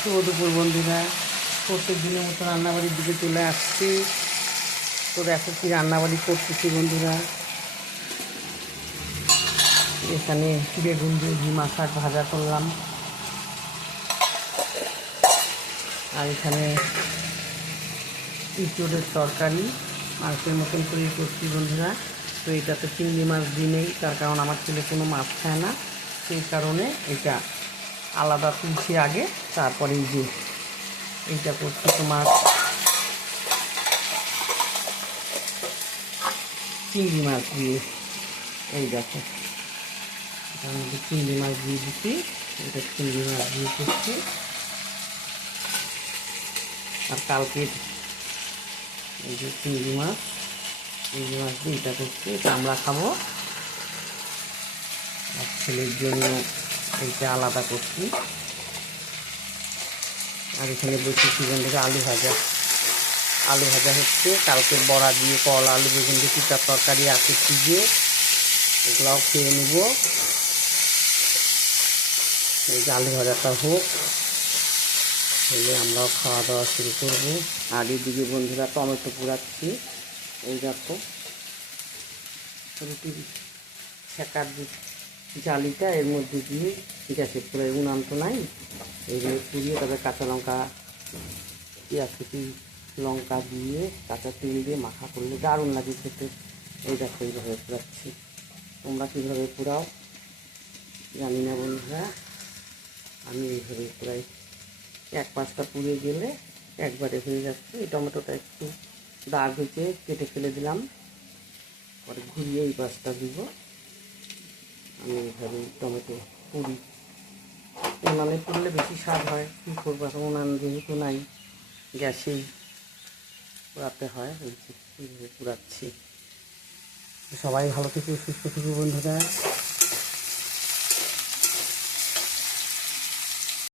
শুভ দুপুর বন্ধুরা, প্রত্যেক দিনের মতো রান্নাবাড়ির দিকে চলে আসছি। তো দেখো কি রান্নাবাড়ি করতেছি বন্ধুরা। এখানে বেগুন দিয়ে ঝিমা শাক ভাজা করলাম, আর এখানে ইঁচড়ের তরকারি মাংসের মতন করে করছি বন্ধুরা। তো এটাতে চিংড়ি মাছ দিই নেই, তার কারণ আমার ছেলে কোনো মাছ খায় না, সেই কারণে এটা আলাদা তুলছি আগে, তারপরে এই যে এইটা করছি তোমার চিংড়ি মাছ দিয়ে। এই দেখো এটার মধ্যে চিংড়ি মাছ দিয়ে দিচ্ছি, এটা চিংড়ি মাছ দিয়ে করছি। আর কালকে এই যে চিংড়ি মাছ দিয়ে এটা করছি, এটা আমরা খাবো, আর ছেলের জন্য এইটা আলাদা করছি। আর এখানে বসেছি থেকে আলু ভাজা হচ্ছে। কালকে বড়া দিয়ে করলা আলু বেগুন দিয়ে পিঠার তরকারি আছে ফ্রিজে, এগুলাও খেয়ে নেব। এই যে আলু ভাজাটা হোক, হলে আমরাও খাওয়া দাওয়া শুরু করবো। আর এদিকে বন্ধুরা টমেটো পুরাচ্ছি। এই দেখো রুটির ছেঁকার যে জালিটা এর মধ্যে দিয়ে গ্যাসের পুরো উনান তো নাই, এইগুলো পুড়িয়ে তবে কাঁচা লঙ্কা পেঁয়াজ কুচি লঙ্কা দিয়ে কাঁচা তেল দিয়ে মাখা করলে দারুণ লাগে খেতে। এই দেখো এইভাবে পুরাচ্ছি, তোমরা কীভাবে পুরাও জানি না বন্ধুরা, আমি এইভাবে পুরাই। এক পাঁচটা পুড়ে গেলে একবারে হয়ে যাচ্ছে। এই টমেটোটা একটু দাগ হয়েছে, কেটে ফেলে দিলাম, পরে ঘুরিয়ে এই পাঁচটা দিব। আমি এইভাবে টমেটো পুরি, উনানে পুড়লে বেশি স্বাদ হয়, কী করবো এখন উনান যেহেতু নাই, গ্যাসেই পোড়াতে হয়, এইভাবে পুড়াচ্ছি। সবাই ভালো থেকে সুস্থ থেকে বন্ধুরা।